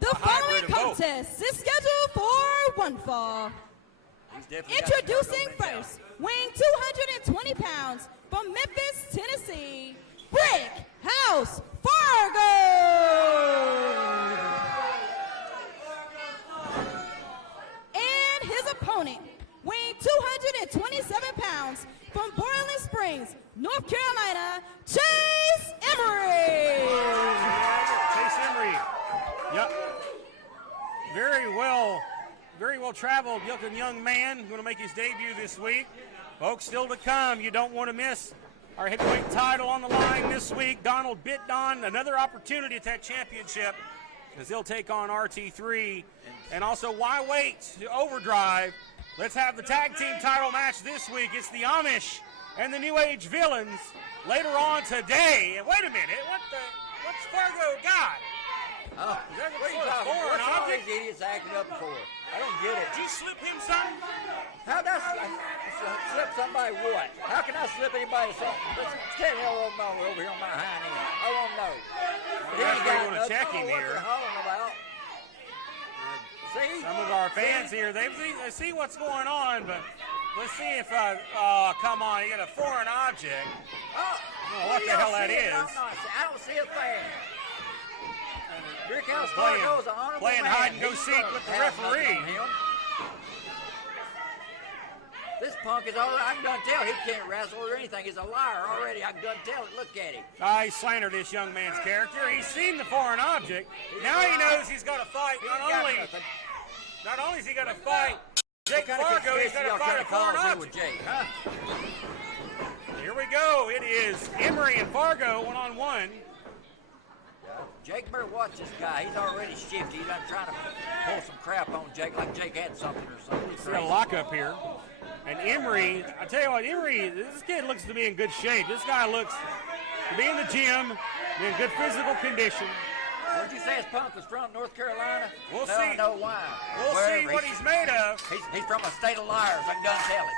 The following contest is scheduled for one fall. Introducing first, weighing 220 pounds from Memphis, Tennessee, Brick House Fargo. And his opponent, weighing 227 pounds from Boiling Springs, North Carolina, Chase Emery. Chase Emery. Yep. Very well traveled looking young man, going to make his debut this week. Folks, still to come. You don't want to miss our heavyweight title on the line this week. Donald Bitdon, another opportunity at that championship as he'll take on RT3. And also, why wait to Overdrive? Let's have the tag team title match this week. It's the Amish and the New Age Villains later on today. And wait a minute, what's Fargo got? Oh, Is that what are you sort of talking foreign about? What's all object? these idiots acting up for? I don't get it. Did you slip him something? How does slip somebody what? How can I slip anybody something? Stand hell over here on my hind end. I won't know. We're actually going to check him here. About. See? Some of our fans here, they see what's going on, but let's see if, come on, you got a foreign object. What the hell that is. I don't see a thing. Brick House Playing- Fargo is an honorable playing man. hide and go He's seek gonna with the have nothing referee. on him. This punk is already, I can done tell he can't wrestle or anything. He's a liar already. I can done tell it. Look at him. He slandered this young man's character. He's seen the foreign object. Now he knows he's got to fight. Not only has he got to fight Jake Fargo, he's got to fight a foreign object. Jake, huh? Here we go. It is Emery and Fargo one-on-one. Jake better watch this guy. He's already shifty. He's not trying to pull some crap on Jake like Jake had something or something. See a lockup here. And Emery, I tell you what, Emery, this kid looks to be in good shape. This guy looks to be in the gym, be in good physical condition. What did you say his punk was from? North Carolina? We'll no, see. I know why. We'll see what he's made of. He's from a state of liars. I can done tell it.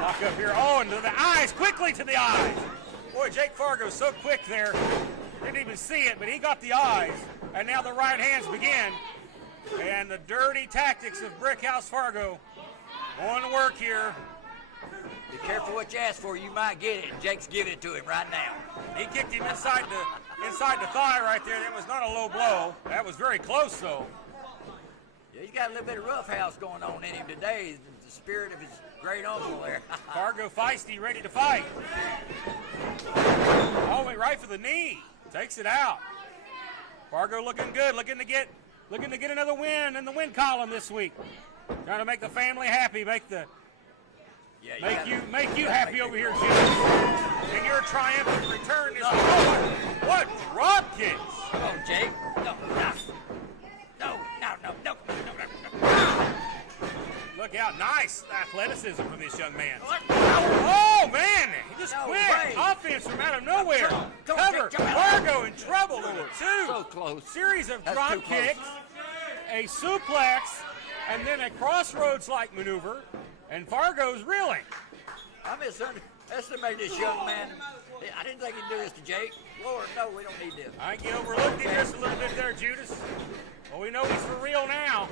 Lock up here. Oh, and to the eyes, quickly to the eyes. Boy, Jake Fargo's so quick there. Didn't even see it, but he got the eyes. And now the right hands begin. And the dirty tactics of Brick House Fargo going to work here. Be careful what you ask for. You might get it. Jake's giving it to him right now. He kicked him inside the thigh right there. That was not a low blow. That was very close, though. Yeah, he's got a little bit of roughhouse going on in him today. The spirit of his great uncle there. Fargo feisty, ready to fight. Oh, went right for the knee. Takes it out. Fargo looking good, looking to get another win in the win column this week. Trying to make the family happy, make you happy over here, Jim. And your triumphant return is what drop kicks. Come on, Jake. No. Look out, nice athleticism from this young man. Oh, man, he just quit. Offense from out of nowhere. Cover, Fargo in trouble. Number two. So close. Series of drop kicks, a suplex, and then a crossroads-like maneuver, and Fargo's reeling. I misunestimated this young man. I didn't think he'd do this to Jake. Lord, no, we don't need this. I think you overlooked him just a little bit there, Judas. Well, we know he's for real now.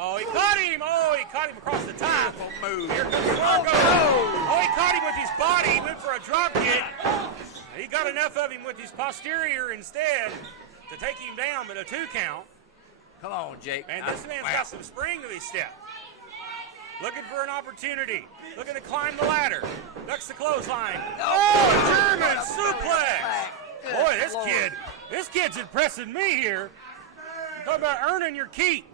Oh, he caught him. Oh, he caught him across the top. Move. Here comes Fargo. Oh, he caught him with his body. He went for a drop kick. He got enough of him with his posterior instead to take him down, but a 2 count. Come on, Jake. And this man's got some spring to his step. Looking for an opportunity. Looking to climb the ladder. Ducks the clothesline. Oh, German suplex. Boy, this kid's impressing me here. Talk about earning your keep.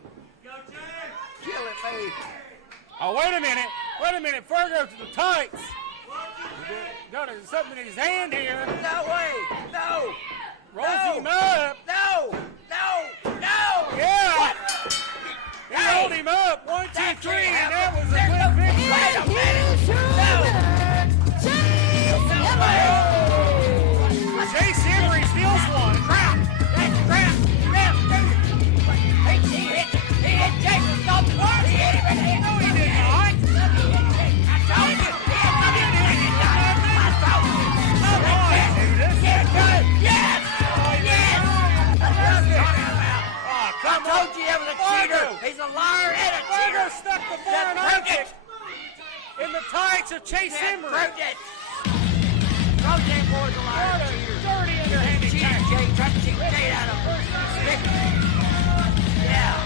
Killing me. Oh, wait a minute. Fargo to the tights. Got something in his hand here. No way. No. Rolls him up. No. Yeah. What? He rolled him up. 1, 2, 3, and that was a quick victory. Wait a minute. Chase Emery steals one. Crap. He hit Jake with no parts. He hit him. No, he did not. I told you. Come on, Judas. a liar and a Fargo cheater. stuck the foreign object in the tights of Chase Emery. Proved it. Those damn boys a liar and a cheater. Dirty You're a underhanded cheater, tackle. Jay. Trying to cheat the date out of him. Yeah.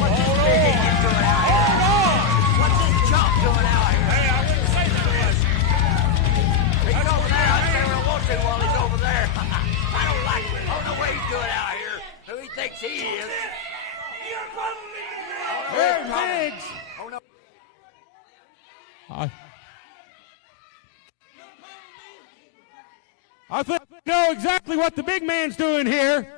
What's this big idiot doing out here? What's this chump doing out here? Hey, I wouldn't say that was. He's over there. I say what I want to while he's over there. I don't like it. I don't know what he's doing out here. Who he thinks he is. There, Biggs. Oh, no. I think I know exactly what the big man's doing here.